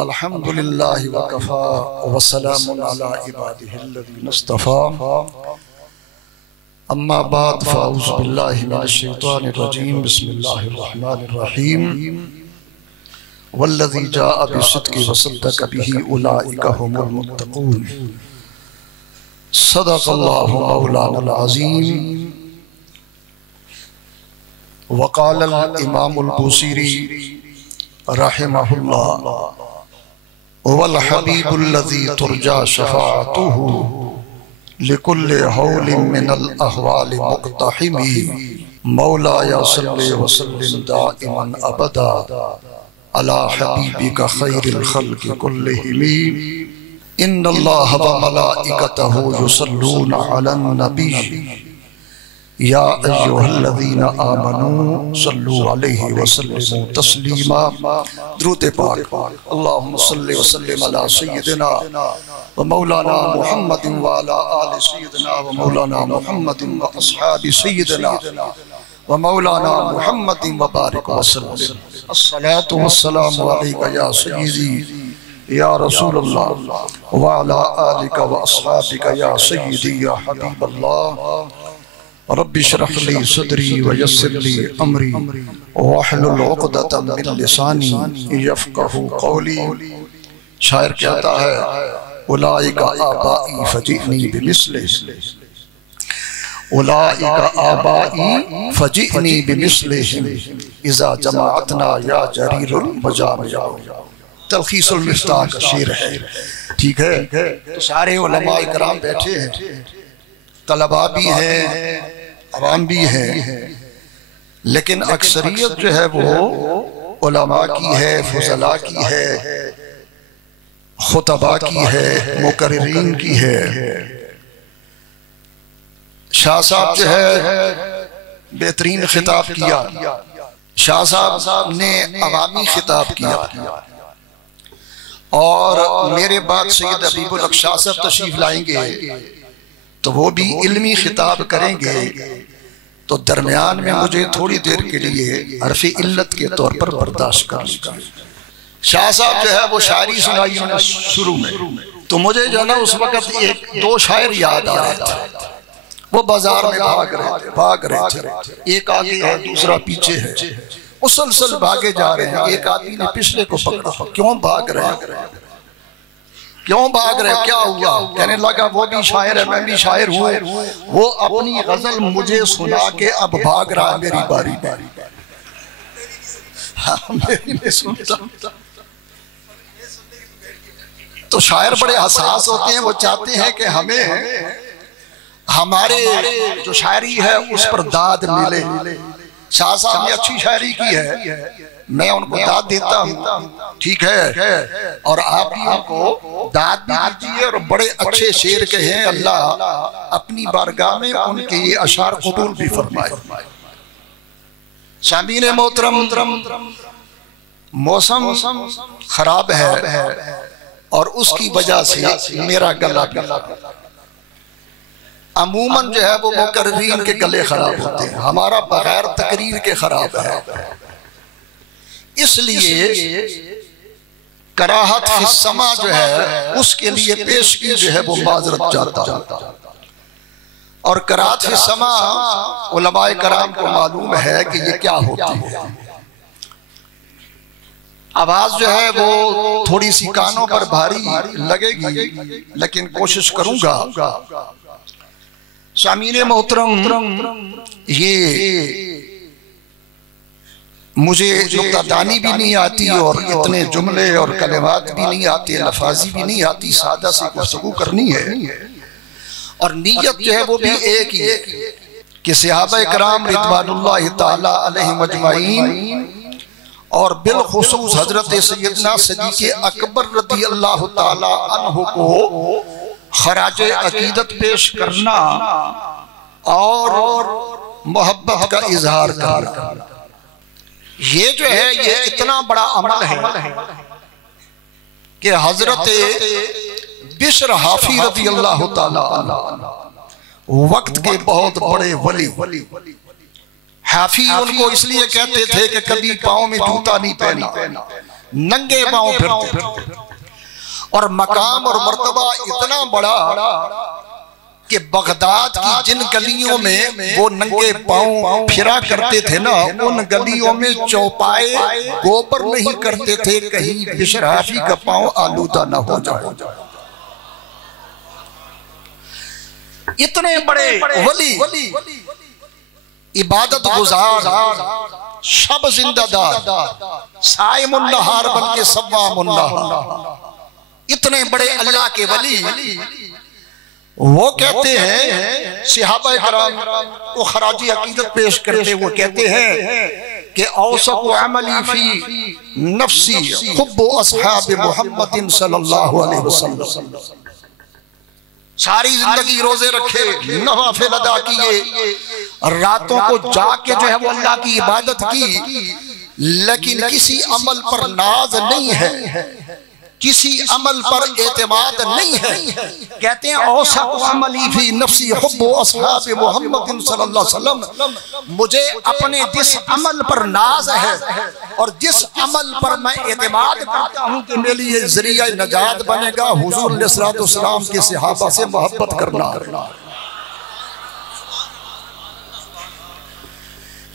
अल्हम्दुलिल्लाहि व कफ़ा व सलामुन अला इबादिहिल्लज़ीना इस्तफ़ा अम्मा बाद फ़अऊज़ु बिल्लाहि मिनश शैतानिर रजीम बिस्मिल्लाहिर रहमानिर रहीम वल्लज़ी जाअ बिस्सिद्क़ि व सद्दक़ बिही उलाइका हुमुल मुत्तक़ून सदक़ल्लाहु मौलानाल अज़ीम। वक़ालल इमामुल बुसीरी रहमहुल्लाह वल हबीबुल्लज़ी तुरजा शफ़ाअतुहु लिकुल्लि हौलिन मिनल अहवालि मुक़्तहिमी मौलाया सल्लि व सल्लिम दाइमन अबदा अला हबीबिका खैरिल खल्क़ि कुल्लिहिम इन्नल्लाह व मलाइकतहु युसल्लूना अलन नबी या अय्युहल्लज़ीना आमनू सल्लु अलैहि व सल्लिमू तस्लीमा। दुरूद पाक। अल्लाहुम्मा सल्लि व सल्लिम अला सय्यिदिना व मौलाना मुहम्मदिन व अला आलि सय्यिदिना व मौलाना मुहम्मदिन व अस्हाबि सय्यिदिना व मौलाना मुहम्मदिन व बारिक व सल्लिम। अस्सलातु वस्सलामु अलैका या सय्यिदी या रसूलल्लाह व अला आलिका व अस्हाबिका या सय्यिदी या हबीबल्लाह। रब्बि श्रह ली सदरी व यस्सिर ली अमरी वहलुल उक़दतम मिन लिसानी यफ़क़हू क़ौली। शायर कहता है उलाइका आबाई फजिअनी बिमिस्लिहि उलाइका आबाई फजिअनी बिमिस्लिहिम इज़ा जमाअतना या जरीरुल मजामिया। तलख़ीसुल मिफ्ताह का शेर है। ठीक है, तो सारे उलमा इकराम बैठे हैं, तलबा भी हैं, अवाम भी हैं, लेकिन अक्सरियत जो है वो उलमा की है, फुज़ला की है, खुतबा की है, मुकर्रिरीन की है। शाह साहब जो है बेहतरीन खिताब किया, शाह साहब ने अवामी खिताब किया और मेरे बाद सैयद हबीबुल हक शाह साहब तशरीफ लाएंगे तो वो भी इल्मी खिताब करेंगे। तो दरमियान में मुझे थोड़ी देर के लिए हर्फ़ इल्लत के तौर पर बर्दाश्त कर लीजिए। शाह साहब जो है वो शायरी सुनाई उन्होंने शुरू में, तो मुझे जो ना उस वक्त एक दो शायर याद आ रहे थे। वो बाजार में भाग रहे थे, एक आगे है दूसरा पीछे है, मुसलसल भागे जा रहे हैं। एक आदमी ने पिछले को पकड़ा, क्यों भाग रहे हैं, क्यों भाग रहे, क्या हुआ? कहने लगा वो भी शायर है, मैं भी शायर हूँ, वो अपनी गजल मुझे सुना के अब भाग रहा है, मेरी बारी बारी। हाँ, मेरी नहीं सुनता। तो शायर बड़े हसास होते हैं, वो चाहते हैं कि हमें हमारे जो शायरी है उस पर दाद मिले। शाह साहब ने अच्छी शायरी की है, मैं उनको दाद देता हूँ, ठीक है, और आप भी उनको दाद भी दीजिए और बड़े अच्छे शेर के हैं। अल्लाह अपनी बारगाह में उनके ये अशार कबूल भी फरमाए। सामीन मोहतरम, मौसम खराब है और उसकी वजह से मेरा गला अमूमन जो है वो मुकर्रीन के गले खराब होते हैं, हमारा बगैर तकरीर के खराब है। इसलिए कराहत फिस्समा जो है उसके लिए पेश की जो है वो माजरत चाहता। और कराहत फिस्समा उलमाए कराम को मालूम है कि ये क्या होती है। आवाज जो है वो थोड़ी सी कानों पर भारी लगेगी, लेकिन कोशिश करूंगा। सामीने मोहतरम, ये मुझे नुक्तादानी भी नहीं आती और इतने जुमले और कलिमात भी नहीं आते, लफाजी भी नहीं आती, सादा से गुफ्तगू करनी है। और नीयत जो है वो भी एक ही कि सहाबा कराम रिज़वानुल्लाह ताला अलैहिम अजमाइन और बिलखुसूस हजरत सैयदना सिद्दीक़ अकबर रज़ी अल्लाह ताला अन्हु को खराजे अकीदत पेश करना और मोहब्बत का इजहार करना, ये जो है ये इतना बड़ा अमल है कि हजरत बिश्र हाफी रज़ी अल्लाह ताला वक्त के बहुत बड़े वली, हाफी उनको इसलिए कहते थे कि कभी पाँव में जूता नहीं पहना, नंगे पांव फिरते और मकाम और मर्तबा इतना बड़ा कि बगदाद की जिन गलियों में वो नंगे पांव फिरा करते थे ना, उन गलियों में चौपाए गोबर नहीं करते थे कहीं बिशराफी का पांव आलूदा ना हो जाए। इतने बड़े वली, इबादत गुजार, शब जिंदादार, साइमुन नहार बल्कि सव्वामुन नहार, इतने बड़े अल्लाह के वली वो कहते हैं, सहाबा किराम को खराजी अकीदत पेश करते वो कहते हैं कि औसत अमली फी नफ्सी हुब्बु अस्हाब मुहम्मदिन सल्लल्लाहु अलैहि वसल्लम। सारी जिंदगी रोजे रखे, नवाफिल अदा किए, रातों को जाके जो है वो अल्लाह की इबादत की, लेकिन किसी अमल पर नाज नहीं है, किसी अमल पर एतमाद नहीं है। कहते हैं औसत अमली फी नफ्सी हुब्बु अस्हाब मुहम्मद सल्लल्लाहु अलैहि वसल्लम, मुझे अपने जिस अमल पर नाज है और जिस अमल पर मैं एतमाद करता हूं कि मेरे लिए जरिया नजात बनेगा, हुजूर अलैहिस्सलातु वस्सलाम के सहाबा से मोहब्बत करना।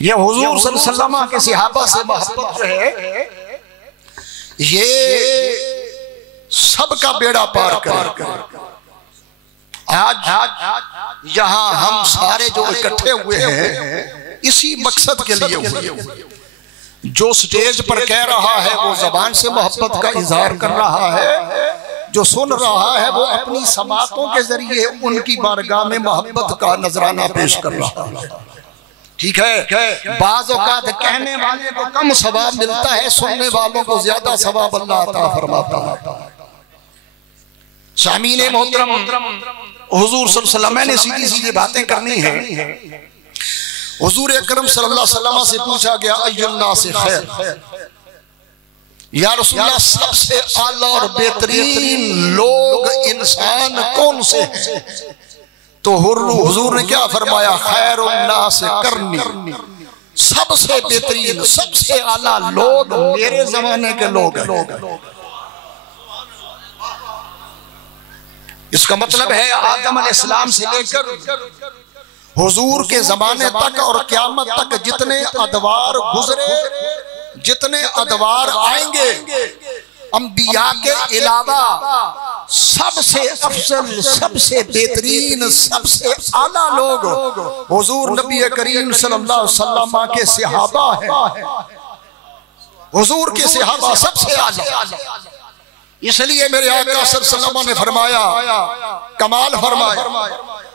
ये हुजूर सल्लल्लाहु अलैहि वसल्लम के सहाबा से मोहब्बत जो है ये सबका बेड़ा पार कर। आज यहाँ हम सारे जो इकट्ठे हुए हैं इसी मकसद के लिए हुए। जो स्टेज पर कह रहा है वो जबान से मोहब्बत का इजहार कर रहा है, जो सुन रहा है वो अपनी समातों के जरिए उनकी बारगाह में मोहब्बत का नजराना पेश कर रहा है। ठीक है, बाज़ औक़ात कहने वाले को कम सवाब मिलता है, सुनने वालों को ज्यादा सवाब अल्लाह अता फरमाता है। सामीने मोहतरम, हुजूर सल्लल्लाहु अलैहि वसल्लम, मैंने सीधी सीधी बातें करनी है। हुजूर अकरम सल्लल्लाहु अलैहि वसल्लम से पूछा गया अय्युन्ना से खैर, या रसूलल्लाह सबसे आला और बेहतरीन लोग इंसान कौन से हैं? तो हुजूर ने क्या फरमाया, खैरुन्नास करनी, सबसे बेहतरीन सबसे आला लोग मेरे जमाने के लोग हैं। इसका मतलब है आदम अलैहिस्सलाम से लेकर हुजूर के जमाने तक और क़यामत तक जितने अदवार गुजरे, जितने अदवार आएंगे, अंबिया के अलावा सबसे अफजल, सबसे बेहतरीन, सबसे आला लोग हुजूर नबी करीम सल्लल्लाहु अलैहि वसल्लम के सहाबा हैं। हुजूर के सहाबा सबसे आला। इसलिए मेरे आका सल्लल्लाहु अलैहि वसल्लम ने फरमाया, कमाल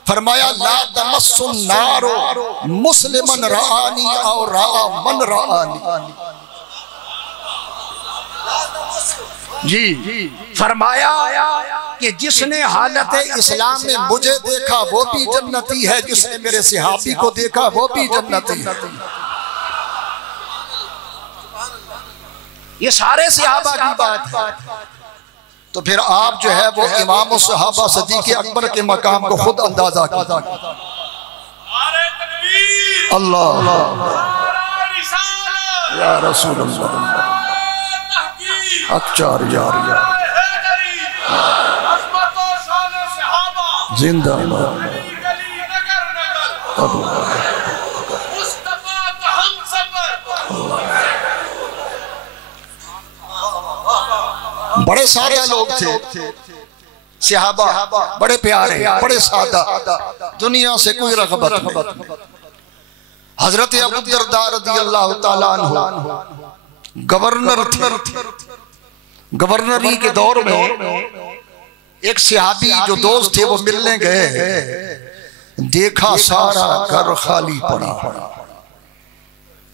फरमाया ला तमस्सुन नारो मुस्लिमन रानी और रा मन रानी। जी फरमाया कि जिसने हालत इस्लाम में मुझे देखा वो भी जन्नती है, जिसने मेरे सहाबी को देखा वो भी जन्नती है। ये सारे सहाबा की बात है। तो फिर आप जो है वो इमाम सहाबा सदीक़ अकबर के मकाम को खुद अंदाजा कीजिए। अल्लाह या रसूल अल्लाह, अचार यार जिंदाबाद। बड़े सारे लोग थे सहाबा, बड़े प्यारे, बड़े सादा, दुनिया से कोई रग़बत नहीं। हजरत अबू दरदा रज़ियल्लाहु ताला अन्हु गवर्नर थे। गवर्नरी के दौर में एक सहाबी जो दोस्त थे वो मिलने गए, देखा सारा घर खाली पड़ा,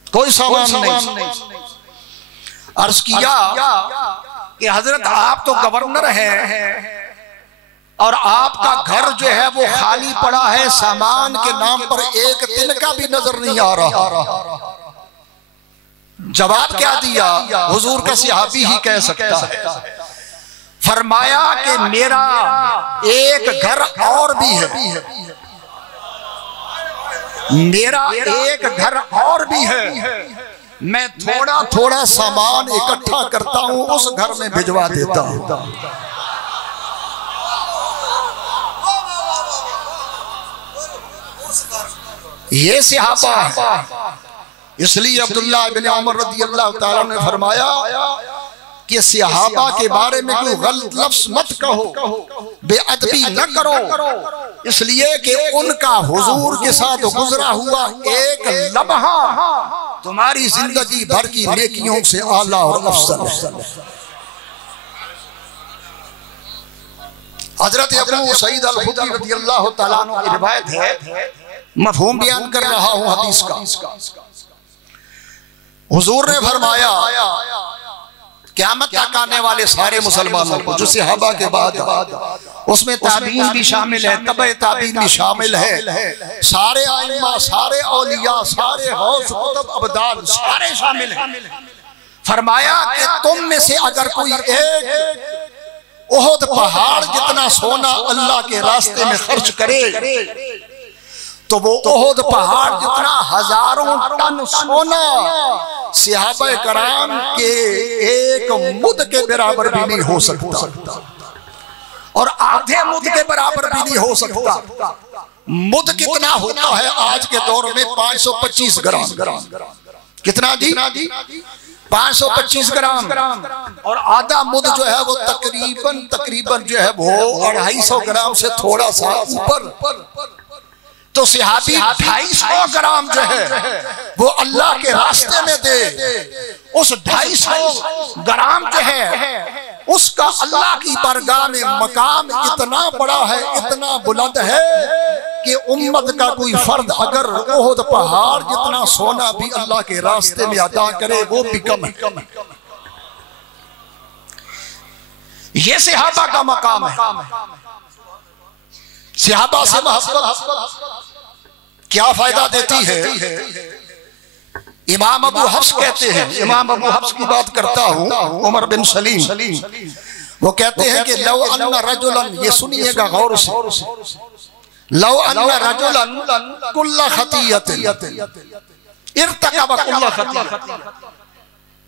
कोई सामान नहीं। अर्ज किया कि हजरत आप तो गवर्नर हैं और आपका घर जो है वो खाली पड़ा है, सामान के नाम पर एक तिनका भी नजर नहीं आ रहा। जवाब क्या दिया? हुजूर का सहाबी ही कह सकता है। फरमाया कि मेरा एक घर और भी है, मेरा एक घर और भी है, मैं थोड़ा थोड़ा सामान इकट्ठा करता हूं, उस घर में भिजवा देता हूं। ये सहाबा। इसलिए अब्दुल्लाह इब्न उमर रज़ियल्लाहु ताला ने फरमाया कि सहाबा के बारे में कोई गलत लफ्ज मत कहो, बेअदबी न करो, इसलिए कि उनका हुजूर के साथ गुजरा हुआ एक लम्हा तुम्हारी जिंदगी भर की नेकियों से आला और अफजल है। हजरत अबू सईद अल खुदरी रज़ियल्लाहु ताला अन्हु की रिवायत है, मफ़हूम बयान कर रहा हूं हदीस का। हुजूर ने फरमाया क़यामत तक आने वाले सारे मुसलमानों को, जो सहाबा के बाद उसमें ताबीन भी शामिल है, तबे ताबीन भी शामिल है, सारे आइम्मा, सारे औलिया, सारे गौस, कुतुब, अबदाल सारे शामिल हैं। फरमाया कि तुम में से अगर कोई एक उहद पहाड़ जितना सोना अल्लाह के रास्ते में खर्च करे तो वो उहद पहाड़ जितना हजारों टन सोना सहाबा कराम के एक मुद के बराबर भी नहीं हो सकता, और आधे मुद के बराबर भी नहीं हो सकता। मुद कितना होता है आज के दौर में? 525 ग्राम। कितना जी? 525 ग्राम। और आधा मुद जो है वो तकरीबन जो है वो 250 ग्राम से थोड़ा सा ऊपर। तो सहाबी 250 ग्राम जो है वो अल्लाह के रास्ते में दे, उस 250 ग्राम जो है उसका अल्लाह की बारगाह में मकाम इतना बड़ा है, इतना बुलंद है कि उम्मत का कोई फर्द अगर उहद पहाड़ जितना सोना भी अल्लाह के रास्ते में अदा करे वो भी कम है। ये सहाबा का मकाम है। सहाबा से मोहब्बत क्या फायदा देती है? इमाम अबू हफ्स कहते हैं, इमाम अबू हफ्स की बात करता हूं, उमर बिन सलीम, वो कहते हैं कि लौ अन्ना रजुलन, ये सुनिएगा गौर से, लौ अन्ना रजुलन कुल्ला खतियतिन इर्तकब कुल्ला खतियतिन,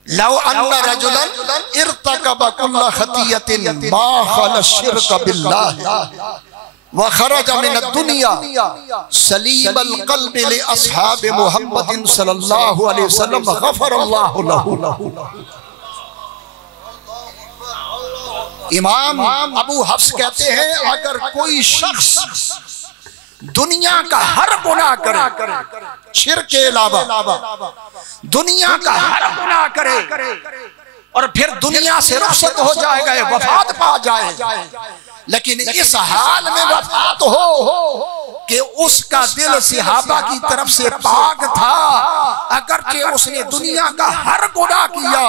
लौ अन्ना रजुलन इर्तकब कुल्ला खतियतिन मा खला शिर्क बिल्लाह व खरज मिन दुनिया सलीम अल क़ल्ब लि अस्हाब मुहम्मद सल्लल्लाहु अलैहि वसल्लम गफरल्लाहु लहू। इमाम अबू हफ्स कहते हैं अगर कोई शख्स दुनिया का हर गुनाह करे, शिर्क के अलावा दुनिया का हर गुनाह करे और फिर दुनिया से रुखसत हो जाएगा, वफात पा जाए, लेकिन इस हाल में वफात हो कि उसका दिल सहाबा की तरफ से पाक था, अगरचे उसने दुनिया का हर गुनाह किया,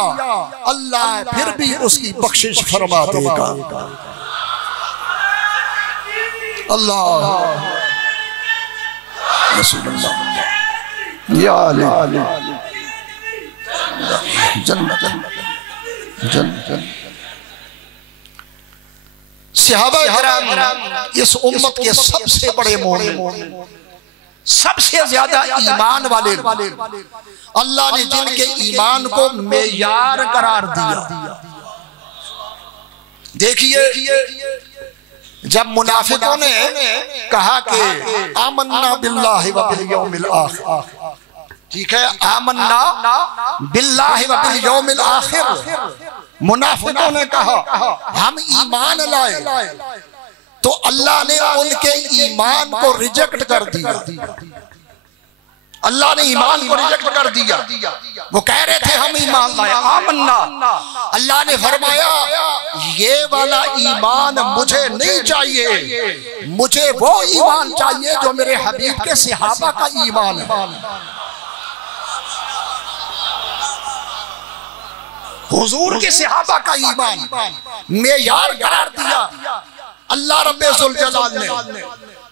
अल्लाह फिर भी उसकी बख्शिश फरमा देगा। अल्लाह या अली जन्नत जन्नत। सहाबा किराम इस उम्मत के सबसे बड़े मोमिन, सबसे ज्यादा ईमान वाले, अल्लाह ने जिनके ईमान को मेयार करार दिया। देखिए जब मुनाफिकों ने कहा कि आमन्ना बिल्लाहि व बिल यौमिल आखिर, ठीक है, आमन्ना बिल्लाहि व बिल यौमिल आखिर, मुनाफिकों ने कहा हम ईमान लाए, तो अल्लाह ने उनके ईमान को रिजेक्ट कर दिया। अल्लाह ने ईमान को रिजेक्ट कर दिया। वो कह रहे थे हम ईमान लाए, आमन्ना, अल्लाह ने फरमाया ये वाला ईमान मुझे नहीं चाहिए, मुझे वो ईमान चाहिए जो मेरे हबीब के सहाबा का ईमान है। हुजूर के सहाबा का ईमान मेयार करार दिया। अल्लाह रब्बे जुल जलाल ने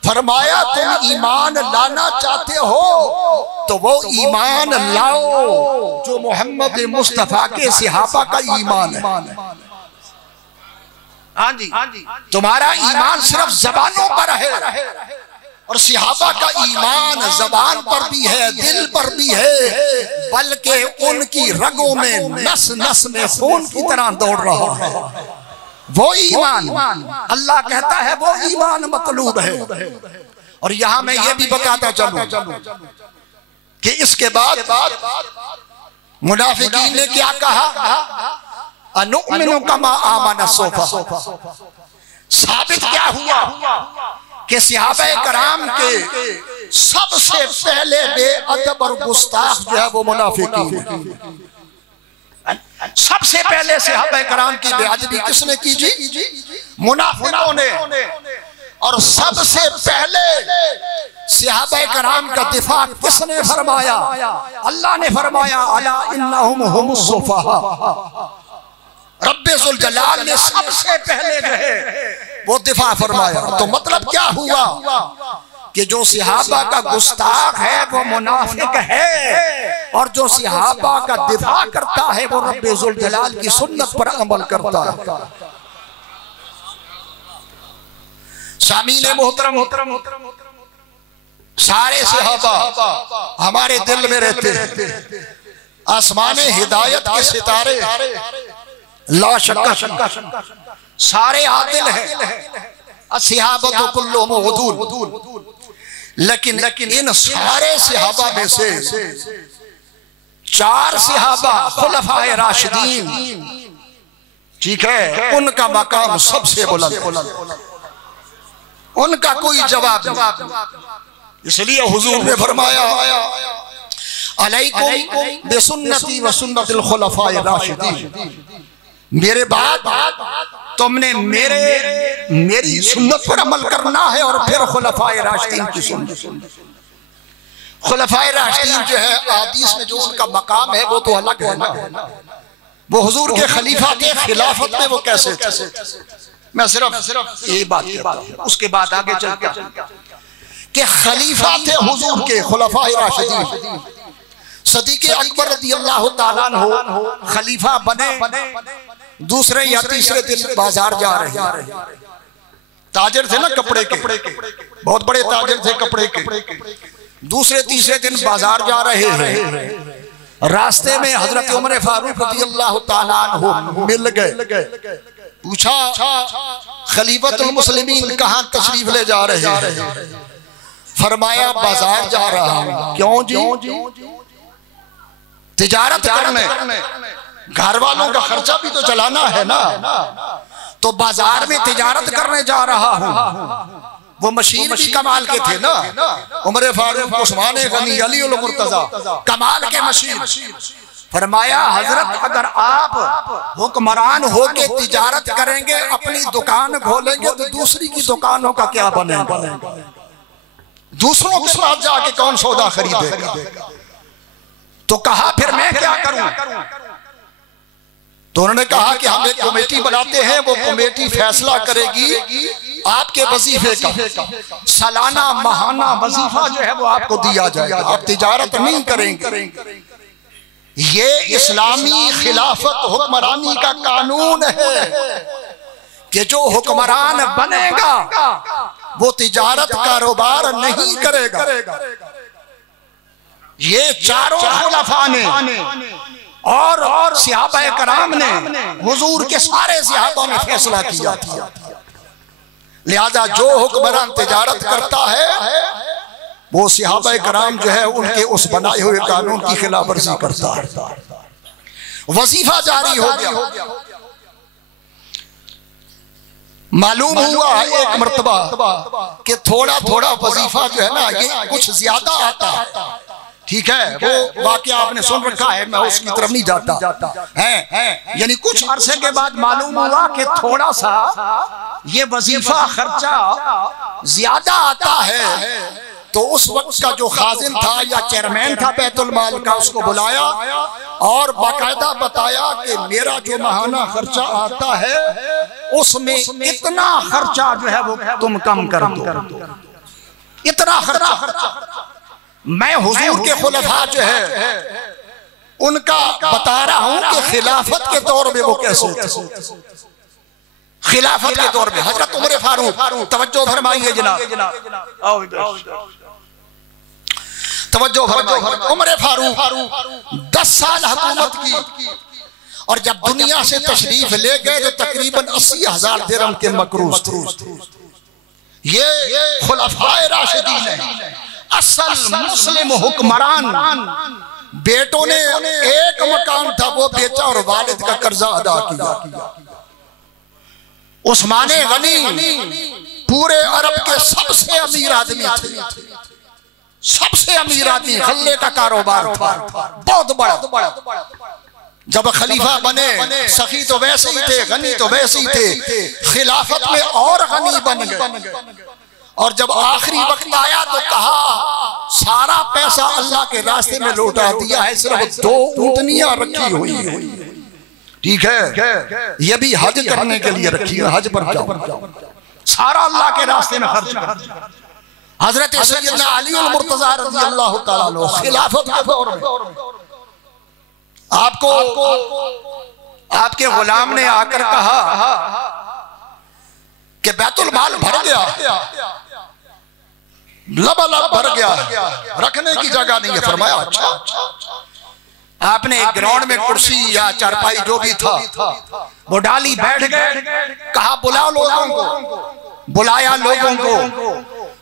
फरमाया तुम ईमान लाना चाहते हो तो वो ईमान लाओ जो मोहम्मद मुस्तफा के सहाबा का ईमान है। हाँ जी, तुम्हारा ईमान सिर्फ जबानों पर है, और सहाबा का ईमान जबान पर भी है, दिल पर भी है, बल्कि उनकी रगों में नस नस में खून की तरह दौड़ रहा है। वो ईमान अल्लाह कहता है वो ईमान मतलूब है। और यहां मैं ये भी बताता चलूं कि इसके बाद मुनाफिकीन ने क्या कहा, अनुमिनु कमा आमन सोफा। साबित क्या हुआ कि सहाबाए कराम के सबसे पहले बेअदब और गुस्ताख जो है वो मुनाफिकीन। सबसे पहले सहाबाए कराम की बेअदबी किसने की जी? मुनाफिकों ने। और सबसे पहले सहाबाए कराम का दिफा किसने फरमाया? अल्लाह ने फरमाया अला इन्नहुम हुमुस सुफहा। रब्बे जुल जलाल ने सबसे पहले जो है वो दिफा फरमाया। तो मतलब क्या हुआ कि जो सहाबा का गुस्ताख है वो मुनाफिक है, और जो सहाबा का दिफा करता है वो रब्बे जुल जलाल की सुन्नत पर अमल करता है। शामीन मोहतरम, सारे सहाबा हमारे दिल में रहते हैं। आसमाने हिदायत के सितारे ला शक्का सारे आदिल हैं, अस्हाबतु कुल्लुहुम उदूल। लेकिन इन सारे सहाबा में से 4 सहाबा खुलफाए राशिदीन, ठीक है, उनका मकाम सबसे बुलंद, उनका कोई जवाब नहीं। इसलिए हुजूर ने फरमाया अलैकुम बिसुन्नती व सुन्नतिल खुलफाए राशिदीन। मेरे बाद तुमने मेरी सुन्नत पर अमल करना है और फिर खुलफाए राशिदीन की सुन्नत। खुलफाए राशिदीन जो है हदीस में जो उनका मकाम है वो तो अलग है ना। वो हुजूर के खलीफा थे, खिलाफत में वो कैसे थे? मैं सिर्फ ये बात कहता हूं, उसके बाद आगे चलते कि खलीफा थे हुजूर के खुलफाए राशिदीन। सदीक़ अकबर रज़ियल्लाहु ताला अन्हु खलीफा बने, दूसरे या तीसरे दिन बाजार जा रहे, ताजिर थे ना कपड़े के, बहुत बड़े ताजिर थे कपड़े के। दूसरे तीसरे दिन बाजार जा रहे हैं, रास्ते में हजरत उमर फारूक रज़ियल्लाहु ताला अन्हु मिल गए। पूछा खलीफतुल मुस्लिमीन कहां तशरीफ ले जा रहे हैं? फरमाया बाजार जा रहा हूं। क्यों जी? तिजारत करने, घर वालों का खर्चा भी तो चलाना है ना। तो बाजार में तिजारत करने जा रहा हूं। वो मशीन भी कमाल के थे ना, उमर फारूक, उस्मान गनी, अली उल मुर्तजा, कमाल के मशीन। फरमाया हजरत अगर आप हुक्मरान होके तिजारत करेंगे, अपनी दुकान खोलेंगे, तो दूसरी की दुकानों का क्या बनेगा? दूसरों के साथ जाके कौन सौदा खरीदेगा? तो कहा फिर मैं क्या करूं? तो उन्होंने कहा कि हम एक कमेटी बनाते हैं, वो कमेटी फैसला करेगी आपके वजीफे का। सालाना माहाना वजीफा जो है वो आपको दिया जाएगा, आप तिजारत नहीं करेंगे। ये इस्लामी खिलाफत हुक्मरानी का कानून है कि जो हुक्मरान बनेगा वो तिजारत कारोबार नहीं करेगा। ये चारों खुलफा ने और सहाबाए कराम ने, हुजूर के सारे सहाबा ने फैसला किया था। लिहाजा जो हुक्मरान तिजारत करता है वो सहाबाए कराम जो है उनके उस बनाए हुए कानून की खिलाफवर्जी करता है। वजीफा जारी हो गया। मालूम हुआ एक मर्तबा कि थोड़ा थोड़ा वजीफा जो है ना ये कुछ ज्यादा आता है, ठीक है, वो वाकया आपने सुन रखा है, मैं उसकी तरफ नहीं जाता है। यानी कुछ अरसे के बाद मालूम हुआ कि थोड़ा सा ये वजीफा खर्चा ज्यादा आता है। तो उस वक्त का जो खाजिन था या चेयरमैन था बैतुल माल का, उसको बुलाया और बाकायदा बताया कि मेरा जो माहाना खर्चा आता है उसमें इतना खर्चा जो है वो तुम कम कर दो, इतना खर्चा। मैं हुजूर के खुलफा जो है उनका बता रहा हूं कि खिलाफत के दौर में वो कैसे, खिलाफत के दौर में हजरत उमर फारूक, तवज्जो फरमाइए जनाब, तवज्जो फरमाइए। उमर फारूक 10 साल हुकूमत की और जब दुनिया से तशरीफ ले गए तो तकरीबन 80,000 दिरहम के मकरूज थे। ये खुलफाए राशिदीन है, असल मुस्लिम हुक्मरान। बेटों ने एक मकान था वो बेचा और वालिद का कर्जा अदा किया। उस्मान गनी पूरे अरब के सबसे अमीर आदमी थे, सबसे अमीर आदमी, गल्ले का कारोबार था बहुत बड़ा। जब खलीफा बने सखी तो वैसे ही थे, गनी तो वैसे ही थे, खिलाफत में और गनी बन गए। और जब आखिरी वक्त आया तो कहा सारा पैसा अल्लाह के रास्ते में लौटा दिया है, सिर्फ 2 ऊँटनियां रखी हुई है। ठीक है, ये भी हज करने के लिए रखी है, हज पर जाओ, सारा अल्लाह के रास्ते में खर्च कर। हजरत सैयदना अली अल मुर्तजा रज़ियल्लाहु तआला अन्हु खिलाफत के दौर में आपको आपके गुलाम ने आकर कहा कि बैतुल माल भर गया, लबालब भर गया, रखने की जगह नहीं है। फरमाया अच्छा। आपने एक ग्राउंड में कुर्सी या चारपाई जो भी था वो डाली, बैठ गए, कहा बुलाओ लोगों को। बुलाया लोगों को,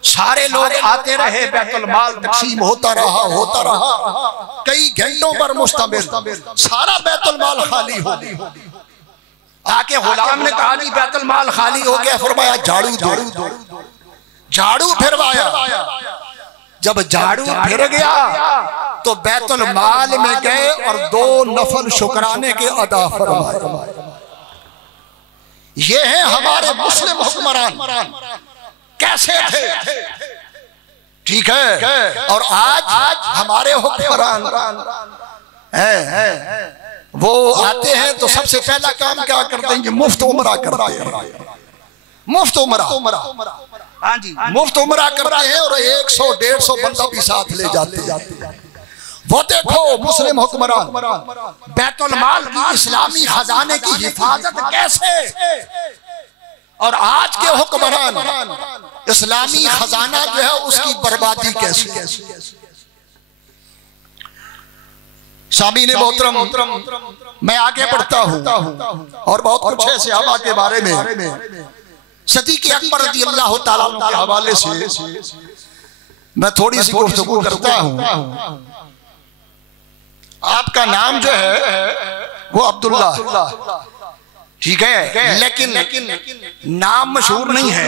सारे लोग आते रहे, बैतुल माल तकसीम होता रहा कई घंटों पर मुश्तमिल, सारा बैतुल माल खाली हो गया। आके गुलाम ने कहा जी बैतुल माल खाली हो गया। फरमाया झाड़ू दो। झाड़ू फिरवाया। जब झाड़ू फिर गया तो बैतुल माल में गए और 2 नफल शुक्राने के अदा फरमाए। ये हैं हमारे मुस्लिम हुक्मरान, कैसे थे। ठीक है, और आज हमारे हुक्मरान हैं, वो आते हैं तो सबसे पहला काम क्या करते हैं, मुफ्त उमरा करते हैं। मुफ्त उमरा, हाँ जी, मुफ्त उमरा करते हैं और 100-150 बंदा भी साथ ले जाते हैं। वो देखो मुस्लिम हुक्मरान बैतुल माल की, इस्लामी खजाने की हिफाजत कैसे, और आज के हुक्मरान इस्लामी खजाना जो है उसकी बर्बादी कैसे। सामीने मोहतरम, मैं आगे बढ़ता हूँ और बहुत कुछ है सहाबा के बारे में। सिद्दीक़ अकबर रज़ियल्लाहु ताला अन्हु के हवाले से मैं थोड़ी सी गुफ्तगू करता हूँ। आपका नाम जो है वो अब्दुल्ला, ठीक है, लेकिन नाम मशहूर नहीं है,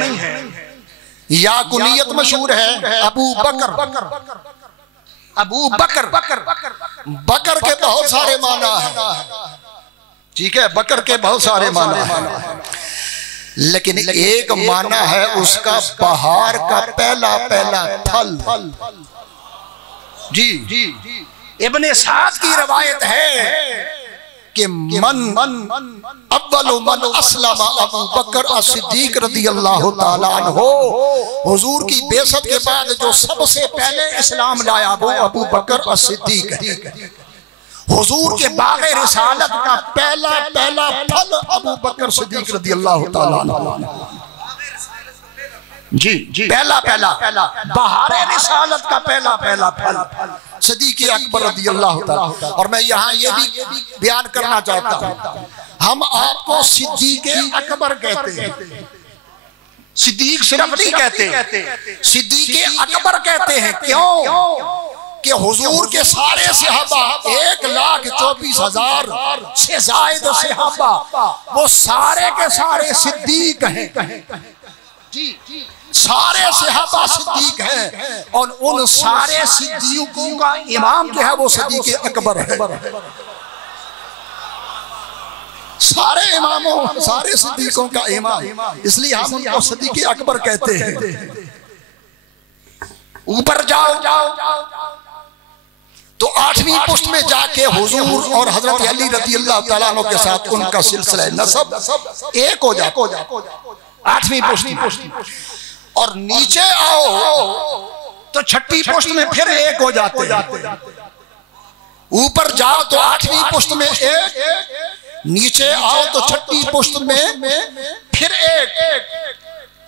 या कुनियत मशहूर है अबू बकर। अबू बकर, बकर के बहुत सारे माना है, ठीक है, बकर के बहुत सारे माना है, लेकिन एक माना है उसका बहार का पहला फल। जी, इब्ने साद की रवायत है कि अव्वलु मन अस्लम अबू बकर as-सिद्दीक रज़ियल्लाहु ताला अन्हु, हुजूर की बेइज्जत के बाद जो सबसे पहले इस्लाम लाया वो अबू बकर as-सिद्दीक है। हुजूर के बाग़े रिसालत का पहला फल अबू बकर सिद्दीक रज़ियल्लाहु ताला अन्हु। जी, पहला बहारे रिसालत का पहला फल सिद्दीक़ अकबर रज़ियल्लाहु ताला। और मैं यहाँ ये भी बयान करना चाहता हूँ, हम आपको सिद्दीक़ अकबर कहते हैं, सिद्दीक़ सिर्फ नहीं कहते, सिद्दीक़ अकबर कहते हैं। क्यों कि हुजूर के सारे सहाबा 1,24,000 से ज़ायद सहाबा वो सारे के सारे सिद्दीक़ हैं। जी, सारे सहाबा सिद्दीक़ हैं और उन सारे सिद्दीक़ों का इमाम जो है वो सिद्दीक़ अकबर है। सारे इमामों, सारे सिद्दीक़ों का इमाम, इसलिए हम उनको सिद्दीक़ अकबर कहते हैं। ऊपर जाओ तो 8वीं पुश्त में जाके हुजूर और हजरत अली रज़ियल्लाहु ताला अन्हु के साथ उनका सिलसिला नसब एक हो जाए, 8वीं पुश्त। और नीचे आओ तो 6ठी पुश्त में फिर एक हो जाते हैं। ऊपर जाओ तो 8वीं पुश्त में एक, नीचे आओ तो 6ठी पुश्त में फिर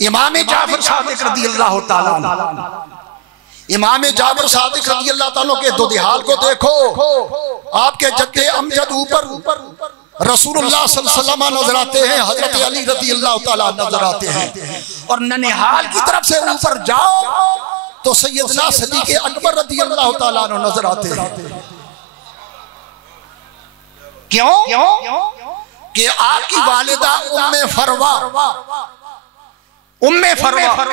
इमाम जाफर सादिक रज़ियल्लाहु ताला अन्हु, इमाम जाफर सादिक रज़ियल्लाहु ताला के दुदिहाल को देखो। आपके जद्दे अमजद ऊपर रसूलुल्लाह सल्लल्लाहु अलैहि वसल्लम नजर आते हैं, हजरत अली रज़ियल्लाहु ताला नजर आते हैं। और ननिहाल की तरफ से ऊपर जाओ तो सैयदना सदीक़ अकबर रज़ियल्लाहु ताला अन्हु नजर आते हैं। क्यों कि आपकी वालिदा उम्मे फरवा, उम्मे फरवा,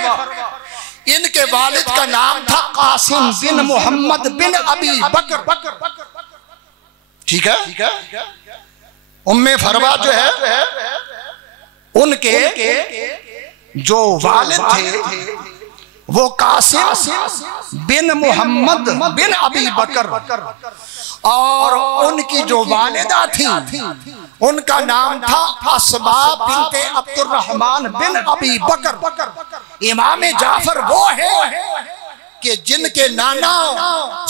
इनके वालिद का नाम था कासिम बिन मोहम्मद बिन अबी बकर। ठीक है, उम्मे फरवा जो है उनके जो वालिद थे वो कासिम बिन मोहम्मद बिन अबी बकर, और उनकी जो वालिदा थी उनका नाम था अस्मा बिनते अब्दुर्रहमान बिन अबी बकर। इमाम जाफर वो है कि जिनके नाना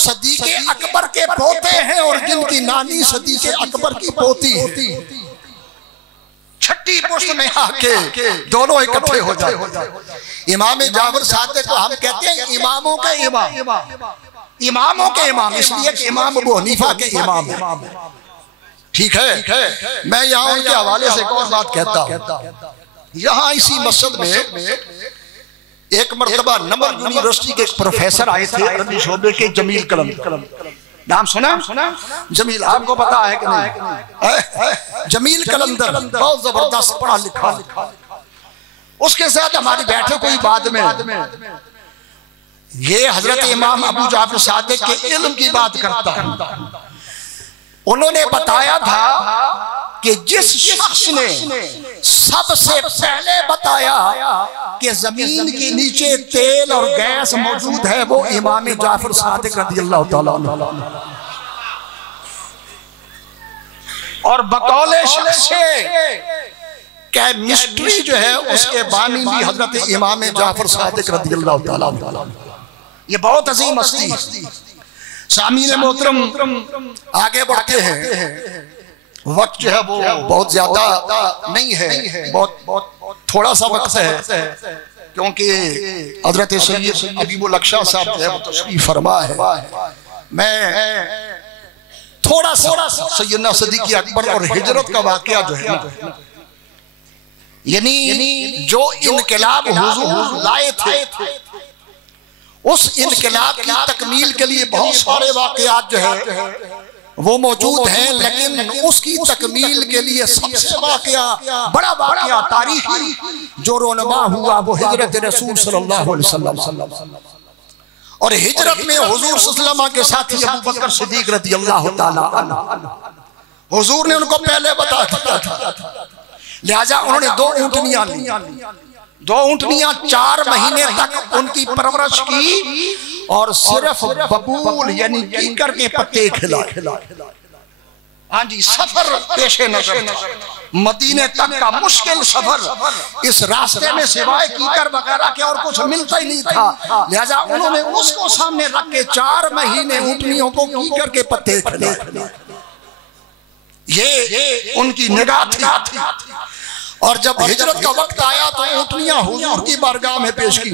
सदीक़ अकबर के पोते हैं और जिनकी नानी सदीक़ अकबर की पोती है। छठी पुष्ट में आके दोनों इकट्ठे हो जाए। इमाम जाफर सादिक को हम कहते हैं इमामों के इमाम, इमामों के इमाम, इसलिए कि इमाम अबू हनीफा के इमाम है। ठीक है, मैं यहाँ उनके हवाले से एक और बात कहता हूँ। यहाँ इसी मस्जिद में एक मर्तबा नमर यूनिवर्सिटी के एक प्रोफेसर आए थे अरबी शोबे के, जमील कलंदर। नाम सुना? जमील, आपको पता है कि नहीं? जमील कलंदर बहुत जबरदस्त पढ़ा लिखा। उसके साथ हमारी बैठक हुई बाद में। ये हजरत इमाम अबू जाफर सादिक के इल्म की बात करता है। उन्होंने बताया था कि जिस शख्स ने सबसे पहले बताया कि जमीन के नीचे तेल और गैस मौजूद है वो इमाम जाफर सादिक रज़ियल्लाहु ताला अन्हु, और बकौले शख्स केमिस्ट्री जो है उसके बानी भी हजरत इमाम जाफर सादिक रज़ियल्लाहु ताला अन्हु। ये बहुत अजीम हस्ती। सामीन मोहतरम, आगे बढ़ते हैं। वक्त जो है वो बहुत ज्यादा नहीं है, बहुत थोड़ा सा वक्त है, क्योंकि हजरत सैयद हबीबुल अक्शा साहब जो है वो तशरीफ फरमा है। मैं थोड़ा सा सैयदना सदीक़ अकबर और हिजरत का वाकया जो है ना, यानी जो इनकलाब हुजूर लाए थे उस इनकलाब की तकमील के लिए बहुत सारे वाकयात जो है वो मौजूद हैं, लेकिन उसकी तकमील के लिए सबसे वाकया, बड़ा वाकया तारीखी जो रोनमा हुआ वो हिजरत रसूल सल्लल्लाहु अलैहि वसल्लम। और हिजरत में हुजूर सल्लल्लाहु अलैहि वसल्लम के साथी अबू बकर सिद्दीक रज़ियल्लाहु ताला अन्हु, हुजूर ने उनको पहले बता दिया था, लिहाजा उन्होंने 2 ऊंटनियां ली। 2 ऊंटनियां 4 महीने तक उनकी परवरिश की और सिर्फ बबूल यानी कीकर के पत्ते खिलाए। हाँ जी, सफर पेशे नजर, मदीने तक का मुश्किल सफर, इस रास्ते में सिवाय कीकर वगैरह के और कुछ मिलता ही नहीं था। लिहाजा उन्होंने उसको सामने रख के 4 महीने ऊंटनियों को कीकर के पत्ते खिलाए। ये उनकी निगाह थी। और जब हिजरत का वक्त आया तो ऊंटनियां हुजूर की बारगाह में पेश की।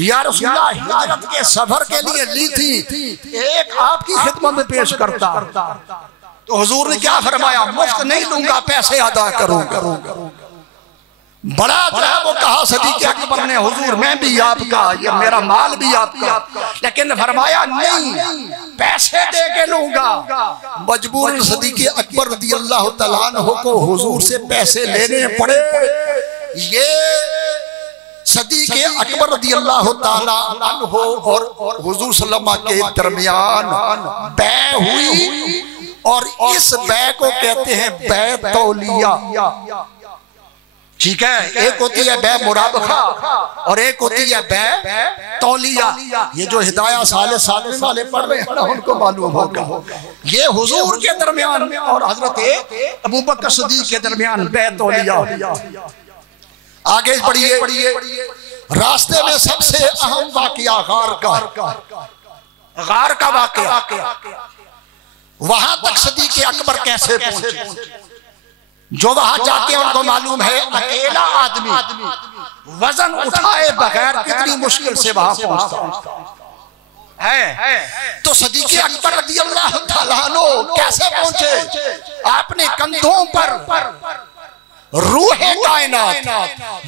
या रसूलल्लाह, हिजरत के सफर के लिए ली थी, एक आपकी खिदमत में पेश करता। तो हुजूर ने क्या फरमाया? मुफ्त नहीं दूंगा, पैसे अदा करूंगा। बड़ा जो है वो कहा सदीक़ अकबर ने, हुजूर मैं भी आपका, ये मेरा माल भी आपका, लेकिन फरमाया नहीं, पैसे दे के लूंगा। मजबूर सदीक़ अकबर रज़ियल्लाहु ताला अन्हु को हुजूर से पैसे लेने पड़े। ये सदीक़ अकबर रज़ियल्लाहु ताला अन्हु और हुजूर सल्लल्लाहु अलैहि वसल्लम के दरमियान बै हुई, और इस बै को कहते हैं बै तौलिया। ठीक है, एक होती है बै मुराबखा और एक होती है बै तौलिया। ये जो हिदाया साले वाले पढ़ रहे हैं उनको मालूम होगा। ये हुजूर के दरमियान और हजरत अबू बकर सिद्दीक के दरमियान बै तौलिया। आगे बढ़िए, रास्ते में सबसे अहम वाकया गार का वाकया। वहां तक सदीक़ अकबर कैसे पहुंचे? जो वहां जाते हैं उनको मालूम है अकेला आदमी वजन उठाए बगैर कितनी मुश्किल से वहां पहुंचता है। तो सदीक़ अकबर रज़ियल्लाहु ताला अन्हु कैसे पहुंचे? आपने कंधों पर रूहे कायनात,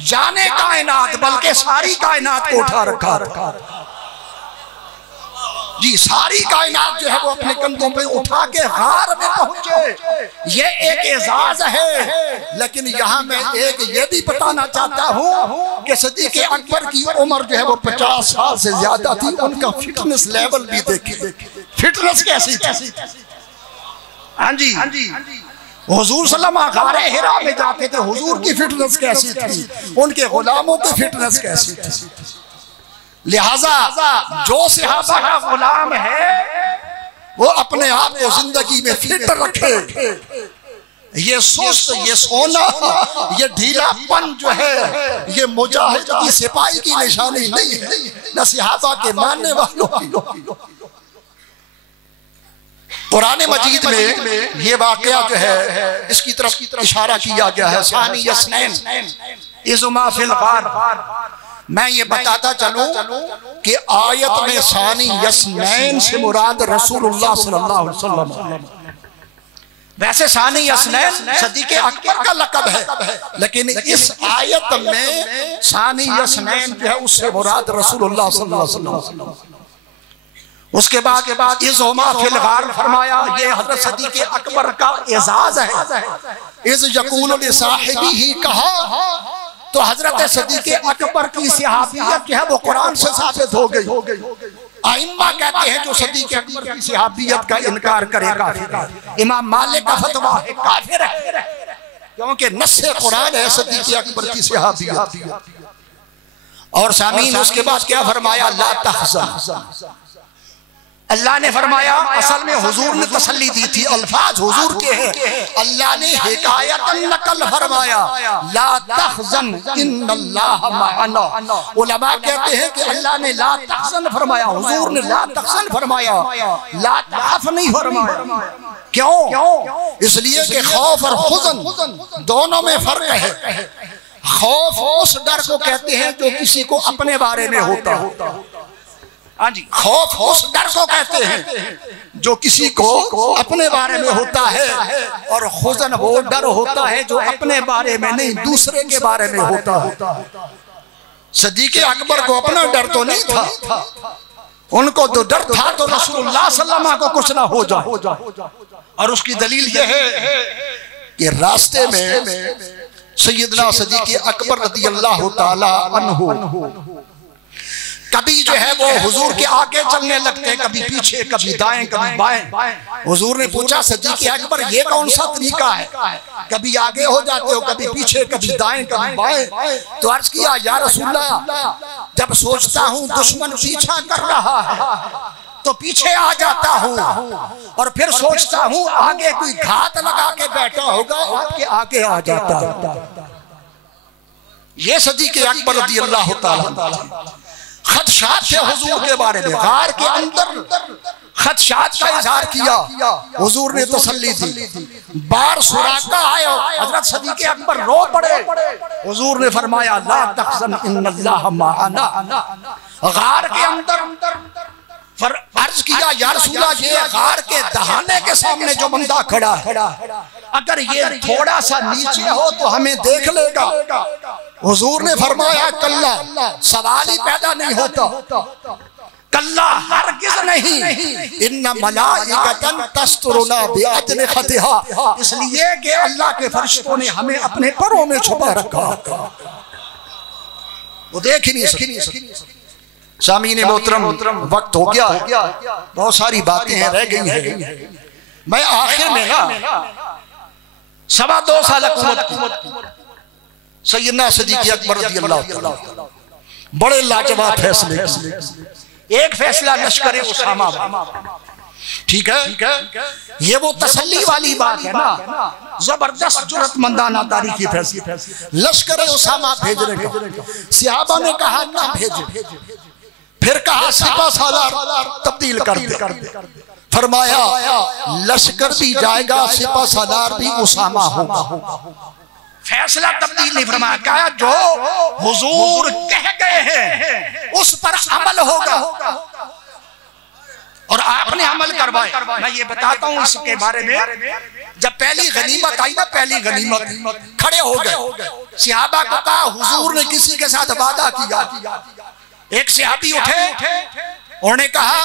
जाने कायनात, बल्कि सारी कायनात को उठा रखा जी। सारी कायनात जो है वो अपने कंधों पे उठा के गार में पहुंचे। ये एक एजाज है। लेकिन यहाँ मैं एक ये भी बताना चाहता हूँ कि सदीक़ अकबर की उम्र जो है वो 50 साल से ज्यादा थी। उनका फिटनेस लेवल भी देखिए, फिटनेस कैसी थी। हाँ जी, हुजूर सल्लल्लाहु गारे हिरा में जाते थे, हुजूर की फिटनेस कैसी थी, उनके गुलामों की फिटनेस कैसी थी। लिहाजा जो सहाबा का गुलाम है वो अपने आप को जिंदगी में फिट रखे। ये सुस्त, ये सोना, ये ढीलापन जो है ये मुजाहिद की सिपाही की निशानी नहीं है, न सहाबा के मानने वालों की। कुरान मजीद में ये वाकया जो है इसकी तरफ इशारा किया गया है। सानी यसनैन इज़मा फिल गार। मैं ये बताता चलूं कि आयत में सानी यसनैन से मुराद रसूलुल्लाह सल्लल्लाहु अलैहि वसल्लम। वैसे सानी यसनैन सदीक़ अकबर का लक़ब है, लेकिन इस आयत में सानी यसनैन जो है उससे मुराद रसूलुल्लाह सल्लल्लाहु अलैहि वसल्लम। उसके बाद इज़मा फिल गार फरमाया। ये हज़रत सदीक़ अकबर का एजाज है। इज़ यक़ूलु लिसाहिबिही कहा तो हजरत सदीक़ अकबर की सहाबियत जो है वो कुरान से साबित हो गई। आइम्मा कहते हैं जो सदीक़ अकबर की सहाबियत का इनकार करे काफिर है। इमाम मालिक का फतवा है काफिर है, क्योंकि नस्से कुरान है सदीक़ अकबर की सहाबियत। और सामीन उसके बाद क्या फरमाया? ला तहज़न। अल्लाह ने फरमाया, असल में हुजूर ने तसल्ली दी थी, अल्फाज हुजूर के हैं। अल्लाह ने हिकायतन नकल फरमाया ला तहज़न इन्नल्लाह मअना। उलमा कहते हैं कि अल्लाह ने ला तहज़न फरमाया, हुजूर ने ला तहज़न फरमाया, ला तहफ़ नहीं फरमाया। क्यों? इसलिए कि खौफ और हुज़न दोनों में फर्क है। खौफ उस डर को कहते हैं जो किसी को अपने बारे में होता है। हाँ जी, खौफ उस डर को कहते हैं जो किसी को अपने बारे में होता है, और हुज़न वो डर होता है जो अपने बारे में नहीं दूसरे के बारे में होता है। सदीक़ अकबर को अपना डर तो नहीं था, उनको तो डर था तो रसूलुल्लाह सल्लल्लाहु अलैहि वसल्लम को कुछ ना हो जाए। और उसकी दलील यह है कि रास्ते में सैयदना सदीक़ अकबर रज़ियल्लाहु ताला अन्हु कभी जो है वो हुजूर के आगे चलने लगते, कभी पीछे, कभी दाएं, कभी बाएं। हुजूर ने पूछा सदीक़ अकबर ये कौन सा तरीका है, कभी आगे हो जाते हो, कभी पीछे, कभी दाएं, कभी बाएं। तो अर्ज किया या रसूलल्लाह, जब सोचता हूँ दुश्मन पीछा कर रहा है तो पीछे आ जाता हूँ, और फिर सोचता हूँ आगे कोई घात लगा के बैठा होगा, आपके आगे आ जाता है। ये सदीक़ अकबर रज़ियल्लाहु ताला खदशात थे हुजूर के बारे में। गार के अंदर खदशात का इजहार किया, हुजूर ने तसल्ली दी। बार सुराका आया, हजरत सदीक़ अकबर रो पड़े। हुजूर ने फरमाया ला तहज़न इन्नल्लाह मअना। गार के अंदर अर्ज किया या रसूलल्लाह, ये गार के दहाने के सामने जो बंदा खड़ा है, अगर ये थोड़ा सा नीचे हो तो हमें देख लेगा। हुजूर ने फरमाया कल्ला, सवाल ही पैदा नहीं होता, कल्ला हरगिज़ नहीं। इन्ना मलाइकतन तस्तुरुना बिअजनिहतिहा, इसलिए कि अल्लाह के फरिश्तों ने हमें अपने परों में छुपा रखा, वो देख ही नहीं सकते। सामीने मोहतरम, वक्त हो गया है, बहुत सारी बातें हैं रह गई हैं। मैं आखिर में ना 2.25 साल हुकूमत सैयदना सदीक़ अकबर रज़ियल्लाहु ताला बड़े लाजवाब फैसले किए। एक फैसला लश्कर उसामा, ठीक है, ये वो तसल्ली वाली बात है ना, जबरदस्त जुर्रतमंदाना तारीखी फैसला। लश्कर उसामा भेजने का सहाबा ने कहा ना भेजे, फिर कहा सिपा सालार तब्दील कर दे। फरमाया लश्कर भी जाएगा, सिपा सालार भी उसामा होगा। फैसला तब्दील नहीं फरमाया, कहा जो हुजूर कह गए हैं उस पर अमल होगा और आपने अमल करवाए। मैं ये बताता हूँ इसके बारे में, जब पहली गनीमत आई ना, पहली गनीमत खड़े हो गए, सहाबा को कहा हुजूर ने किसी के साथ वादा किया। एक सहाबी उठे, उन्होंने कहा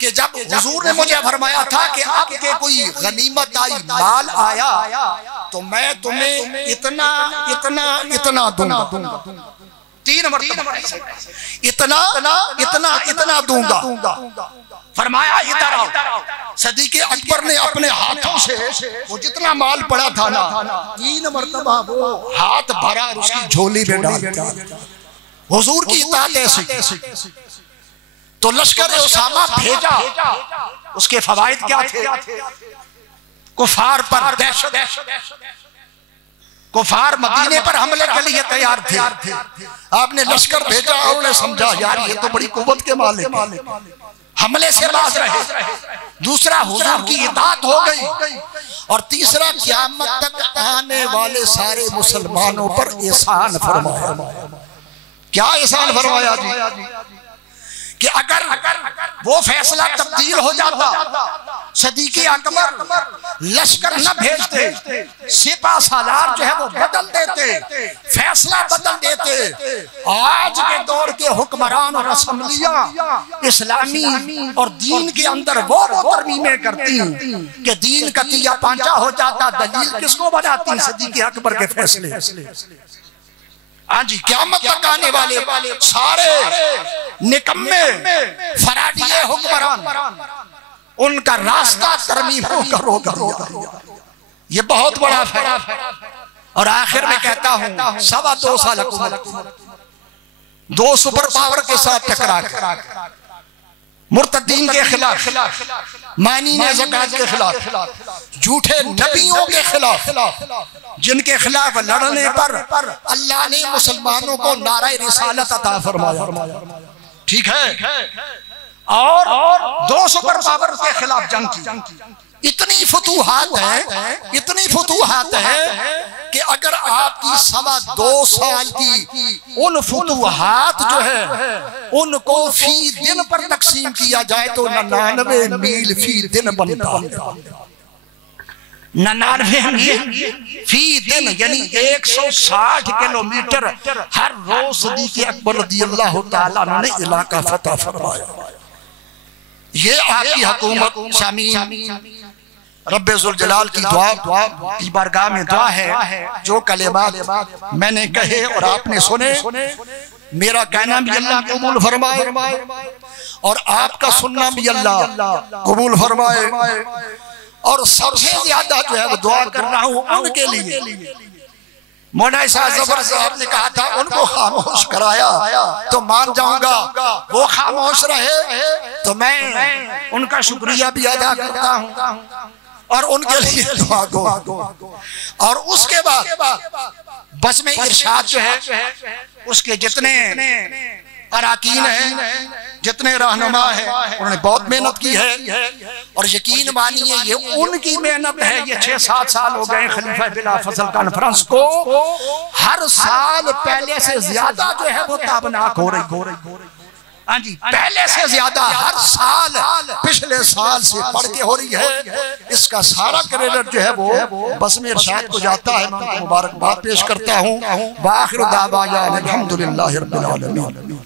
कि जब हुजूर ने मुझे फरमाया था कि आपके कोई गनीमत आई, माल आया, तो मैं तुम्हें इतना इतना इतना दूंगा। 3 मरतबा इतना इतना इतना दूंगा। फरमाया इधर आओ। सदीक़े अकबर ने अपने हाथों से वो जितना माल पड़ा था ना, 3 मरतबा वो हाथ भरा और उसकी झोली में डाल दिया। हुजूर की इताअत ऐसी। तो लश्कर उसामा भेजा, उसके फवाइद क्या थे? कुफार पर दहशत, कुफार मदीने पर हमले के लिए तैयार थे। आपने लश्कर भेजा और उन्हें समझा यार ये तो बड़ी कुव्वत के मालिक हैं, हमले से बाज रहे। दूसरा हुजूर की इताअत हो गई, और तीसरा क़यामत तक आने वाले सारे मुसलमानों पर एहसान फरमाया। क्या एहसान फरमाया जी? कि अगर वो फैसला तब्दील हो जाता, सदीक़े अकबर लश्कर न भेजते, सिपा सालार जो है वो बदल देते, फैसला बदल देते, आज के दौर के हुक्मरान और असम्बलियां इस्लामी और दीन के अंदर वो तरमीमें करती कि दीन का तिया पांचा हो जाता। दलील किसको बनाती? सदीक़े अकबर के फैसले। हाँ जी, क़यामत तक आने वाले सारे निकम्मे फराडिये हुक्मरान, उनका रास्ता तरमीमों का रोक दिया। ये बहुत बड़ा फर्क है। और आखिर में कहता हूँ 2.25 साल हुकूमत 2 सुपर पावर के साथ टकरा कर, मुर्तदीन के खिलाफ, मानीने ज़कात के खिलाफ, झूठे नबियों के खिलाफ, जिनके खिलाफ लड़ने पर अल्लाह ने मुसलमानों को नारे रिसालत अता फरमाया। ठीक है, और 2 सुपर पावर के खिलाफ जंग की। इतनी फतूहात है, इतनी फतूहात है कि अगर आपकी 2.25 साल की उन फतूहात जो है उनको फी दिन पर तकसीम किया जाए तो 99 मील फी दिन बनता है। 99 मील फी दिन यानी 160 किलोमीटर हर रोज सदीक़े अकबर रज़ियल्लाहु ताला ने इलाका फतह फरमाया। ये आपकी हुकूमत शामीन रब्बे ज़ुल जलाल की दुआ की बारगाह में दुआ है। जो कलेमात मैंने कहे और आपने सुने, मेरा कहना भी अल्लाह कबूल फरमाए और आपका सुनना भी अल्लाह कबूल फरमाए। और सबसे ज्यादा जो है वो दुआ कर रहा हूँ उनके लिए। मौलाना जफर साहब ने कहा था उनको खामोश कराया तो मान जाऊंगा, वो खामोश रहे तो मैं उनका शुक्रिया भी अदा करता हूँ और उनके लिए दुआ दो। और उसके बाद बस में इरशाद जो है उसके जितने अराकीन हैं, जितने रहनुमा हैं, उन्होंने बहुत मेहनत की है और यकीन मानिए ये उनकी मेहनत है। ये 6-7 साल हो गए खलीफा बिला फजल कॉन्फ्रेंस को, हर साल पहले से ज्यादा जो है वो ताबनाक हो रही। हाँ जी, पहले से ज्यादा हर साल पिछले साल से बढ़ के हो रही है। इसका सारा क्रेडिट जो है वो बस में इरशाद को जाता है। मैं उनको मुबारकबाद पेश करता हूँ। वाखिर दावाना अल्हम्दुलिल्लाहि रब्बिल आलमीन।